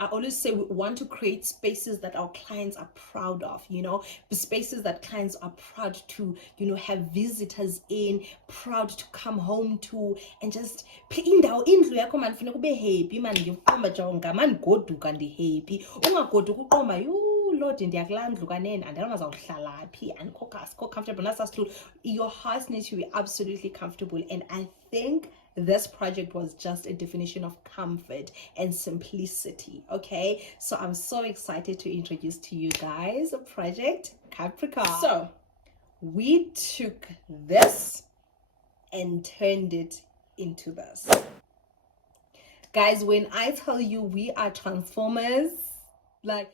I always say we want to create spaces that our clients are proud of, you know, spaces that clients are proud to, you know, have visitors in, proud to come home to, and just indawo indlu yakho man funeka ube happy man ngiqomba jonga man goduka ndi happy ungagoduka uqomba Lord ndiyakulaa ndlu kanene andala mazawuhlala phi andikho comfortable nasasihlulo. Your house needs to be absolutely comfortable, and I think this project was just a definition of comfort and simplicity. Okay, so I'm so excited to introduce to you guys Project Capricorn. So we took this and turned it into this. Guys, when I tell you we are transformers, like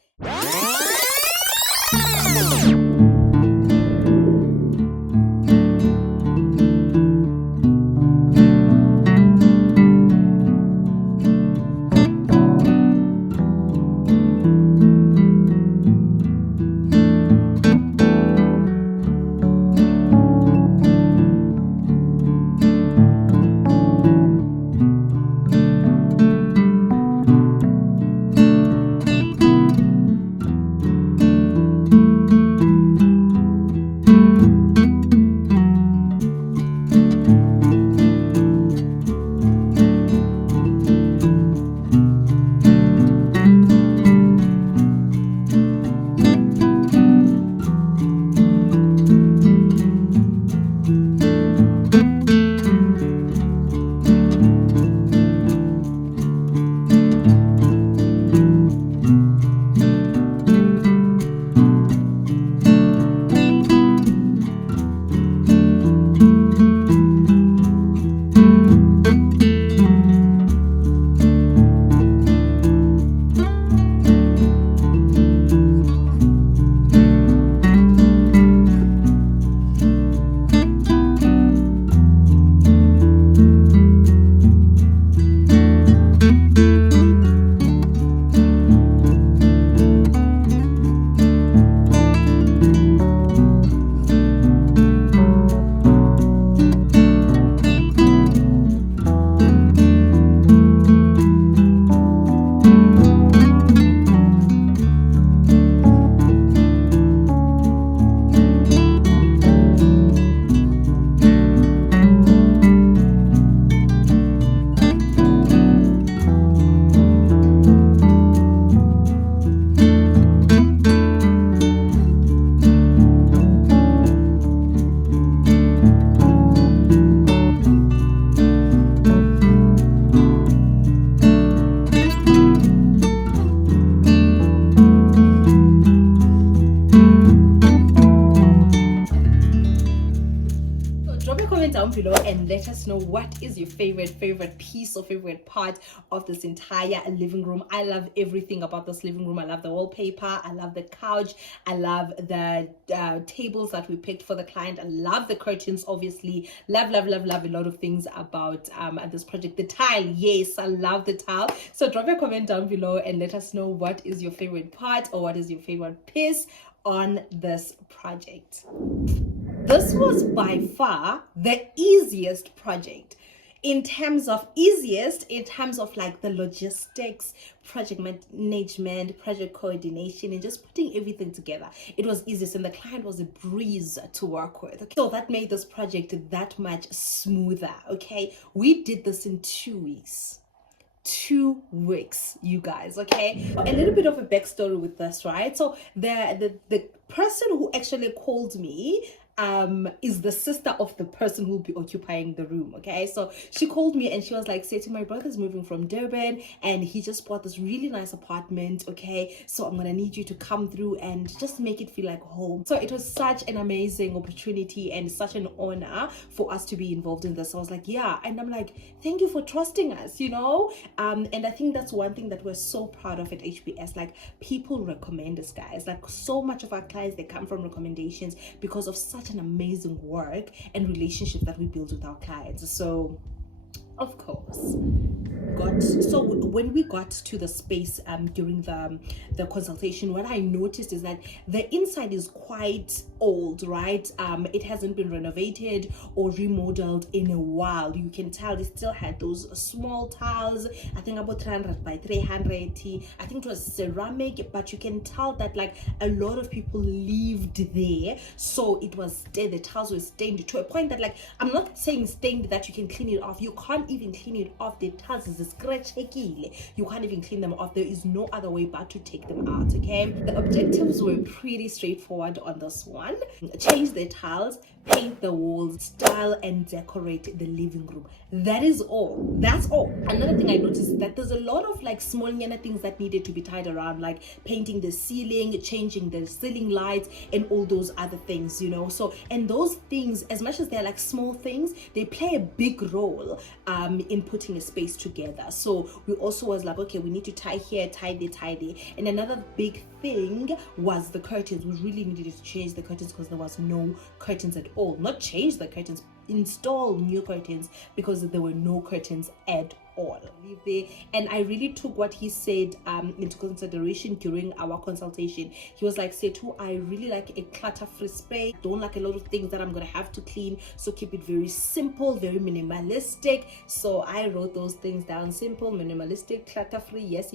down below and let us know what is your favorite piece or favorite part of this entire living room. I love everything about this living room. I love the wallpaper, I love the couch, I love the tables that we picked for the client, I love the curtains, obviously. Love a lot of things about this project. The tile, yes, I love the tile. So drop your comment down below and let us know what is your favorite part or what is your favorite piece on this project. This was by far the easiest project in terms of like the logistics, project management, project coordination, and just putting everything together. It was easiest, and the client was a breeze to work with. Okay? So that made this project that much smoother. Okay, we did this in 2 weeks. 2 weeks, you guys. Okay, a little bit of a backstory with this, right? So the person who actually called me is the sister of the person who will be occupying the room. Okay, so she called me and she was like, "Seti, my brother's moving from Durban and he just bought this really nice apartment. Okay, so I'm gonna need you to come through and just make it feel like home." So it was such an amazing opportunity and such an honor for us to be involved in this. I was like, yeah, and I'm like, thank you for trusting us, you know. And I think that's one thing that we're so proud of at HBS. Like, people recommend us, guys. Like, so much of our clients, they come from recommendations because of such an amazing work and relationships that we build with our clients. So Of course. So when we got to the space during the consultation, what I noticed is that the inside is quite old, right? It hasn't been renovated or remodeled in a while. You can tell they still had those small tiles, I think about 300 by 300. I think it was ceramic, but you can tell that like a lot of people lived there, so it was the tiles were stained to a point that, like, I'm not saying stained that you can clean it off. You can't even clean it off. The tiles is scratch. You can't even clean them off. There is no other way but to take them out. Okay, the objectives were pretty straightforward on this one. Change the tiles, paint the walls, style and decorate the living room. That is all. That's all. Another thing I noticed is that there's a lot of like small things that needed to be tied around, like painting the ceiling, changing the ceiling lights, and all those other things, you know. So, and those things, as much as they're like small things, they play a big role in putting a space together. So we also was like, okay, we need to tie here, tie there. And another big thing was the curtains. We really needed to change the curtains because there was no curtains at all. Not change the curtains, install new curtains, because there were no curtains at all. And I really took what he said into consideration during our consultation. He was like, Setu, I really like a clutter-free space. Don't like a lot of things that I'm gonna have to clean, so keep it very simple, very minimalistic. So I wrote those things down: simple, minimalistic, clutter-free. Yes.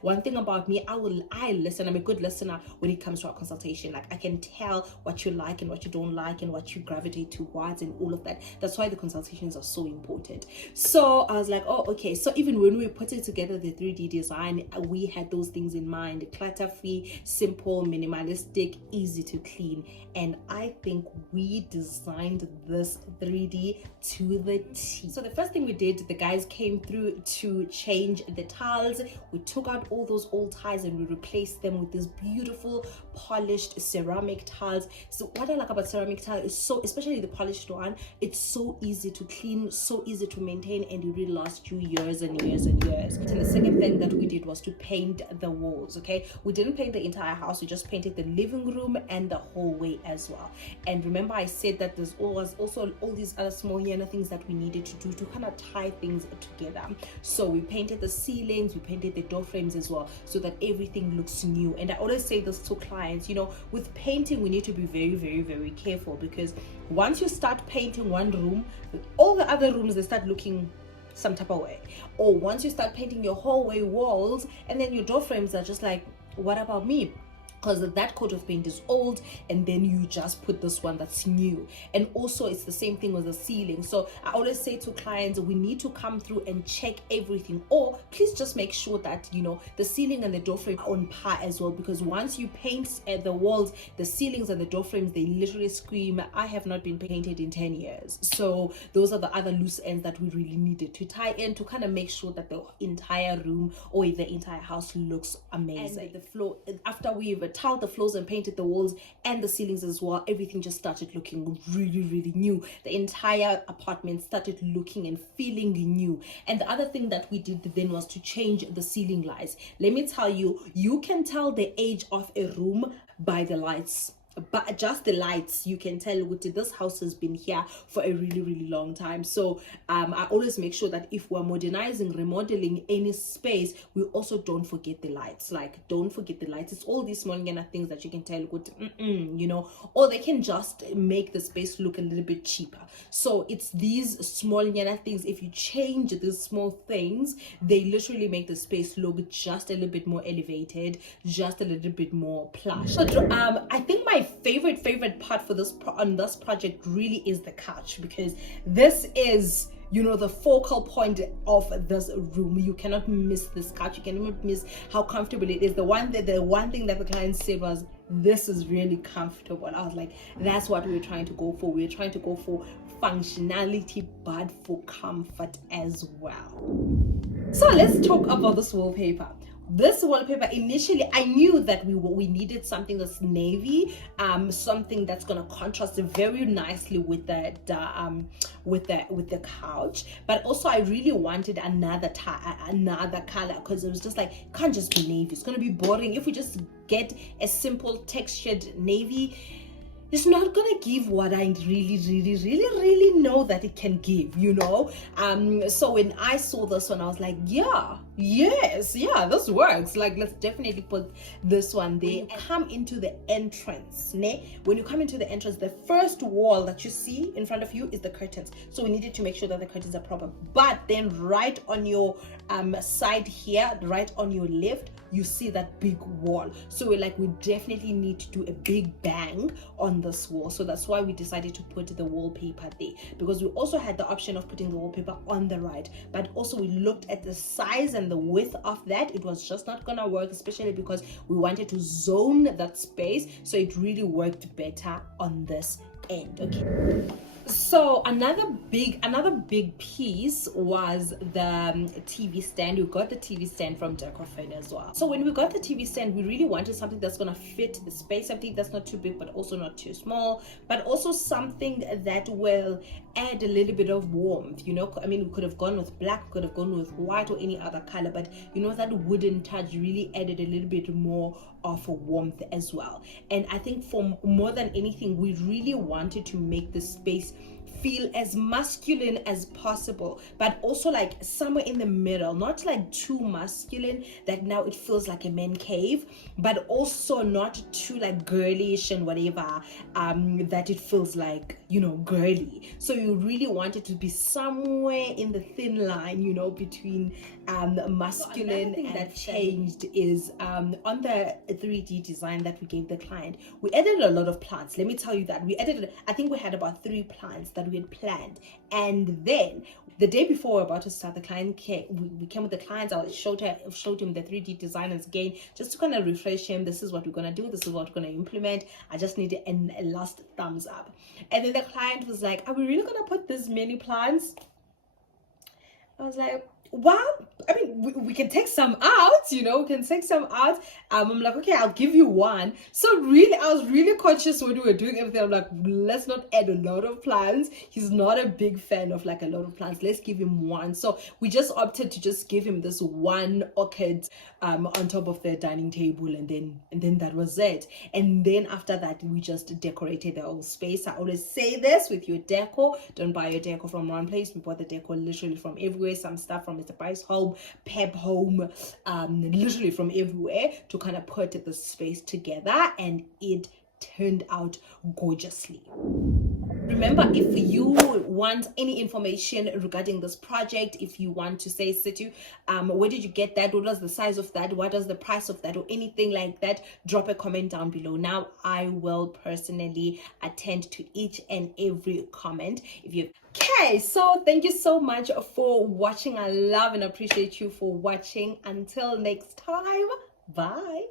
One thing about me, I listen. I'm a good listener when it comes to our consultation. Like, I can tell what you like and what you don't like and what you gravitate towards and all of that. That's why the consultations are so important. So I was like, oh, okay. So even when we put it together, the 3D design, we had those things in mind: clutter-free, simple, minimalistic, easy to clean. And I think we designed this 3D to the T. So the first thing we did, the guys came through to change the tiles. We took out all those old tiles and we replaced them with this beautiful polished ceramic tiles. So what I like about ceramic tile is, so especially the polished one, it's so easy to clean, so easy to maintain, and it really lasts you years and years and years. And the second thing that we did was to paint the walls. Okay, we didn't paint the entire house, we just painted the living room and the hallway as well. And remember, I said that there's always also all these other small things that we needed to do to kind of tie things together. So we painted the ceilings, we painted the door frames as well, so that everything looks new. And I always say this to clients, you know, with painting we need to be very careful, because once you start painting one room, all the other rooms, they start looking some type of way. Or once you start painting your hallway walls, and then your door frames are just like, what about me? Because that coat of paint is old, and then you just put this one that's new. And also it's the same thing with the ceiling. So I always say to clients, we need to come through and check everything, or please just make sure that, you know, the ceiling and the door frame are on par as well, because once you paint the walls, the ceilings and the door frames, they literally scream, I have not been painted in 10 years. So those are the other loose ends that we really needed to tie in to kind of make sure that the entire room or the entire house looks amazing. And the floor, after we've tiled the floors and painted the walls and the ceilings as well, everything just started looking really new. The entire apartment started looking and feeling new. And the other thing that we did then was to change the ceiling lights. Let me tell you, you can tell the age of a room by the lights. But just the lights, you can tell this house has been here for a really long time. So I always make sure that if we're modernizing, remodeling any space, we also don't forget the lights. Like, don't forget the lights. It's all these small things that you can tell you know, or they can just make the space look a little bit cheaper. So it's these small things. If you change these small things, they literally make the space look just a little bit more elevated, just a little bit more plush. So I think my favorite part for this project really is the couch, because this is, you know, the focal point of this room. You cannot miss this couch. You cannot miss how comfortable it is. The one thing that the client said was, this is really comfortable. I was like, that's what we're trying to go for. We're trying to go for functionality, but for comfort as well. So let's talk about this wallpaper. This wallpaper, initially I knew that we needed something that's navy, something that's gonna contrast very nicely with the couch. But also I really wanted another color, because it was just like, it can't just be navy. It's gonna be boring if we just get a simple textured navy. it's not gonna give what I really know that it can give, you know. So when I saw this one, I was like, yeah, yes, yeah, this works. Like, let's definitely put this one there. When you come into the entrance, when you come into the entrance, the first wall that you see in front of you is the curtains. So we needed to make sure that the curtains are proper. But then right on your side here, right on your left, you see that big wall. So we're like, we definitely need to do a big bang on this wall. So that's why we decided to put the wallpaper there, because we also had the option of putting the wallpaper on the right, but also we looked at the size and the width of that. It was just not gonna work, especially because we wanted to zone that space, so it really worked better on this end. Okay, so another big piece was the TV stand. We got the TV stand from Capricorn as well. So when we got the TV stand, we really wanted something that's gonna fit the space, something that's not too big but also not too small, but also something that will add a little bit of warmth, you know. I mean, we could have gone with black, could have gone with white or any other color, but you know, that wooden touch really added a little bit more of a warmth as well. And I think for more than anything, we really wanted to make the space feel as masculine as possible, but also like somewhere in the middle, not like too masculine that now it feels like a man cave, but also not too like girlish and whatever, that it feels like, you know, girly. So you really want it to be somewhere in the thin line, you know, between masculine. So that changed is on the 3D design that we gave the client, we added a lot of plants. Let me tell you that we added, I think we had about 3 plants that we had planned. And then the day before we were about to start, the client we came with the clients. I showed him the 3D designers again, just to kind of refresh him. This is what we're gonna do, this is what we're gonna implement. I just needed a last thumbs up. And then the client was like, are we really gonna put this many plants? I was like, well, I mean, we can take some out, you know, we can take some out. I'm like, okay, I'll give you 1. So really, I was really conscious when we were doing everything. I'm like, let's not add a lot of plants. He's not a big fan of like a lot of plants. Let's give him 1. So we just opted to just give him this 1 orchid on top of the dining table, and then that was it. And then after that, we just decorated the whole space. I always say this with your decor: don't buy your decor from one place. We bought the decor literally from everywhere. Some stuff from Mr. Price Home, Pep Home, literally from everywhere, to kind of put the space together, and it turned out gorgeously. Remember, if you want any information regarding this project, if you want to say, Situ, where did you get that? What was the size of that? What was the price of that? Or anything like that, drop a comment down below. Now, I will personally attend to each and every comment. Okay, so thank you so much for watching. I love and appreciate you for watching. Until next time, bye.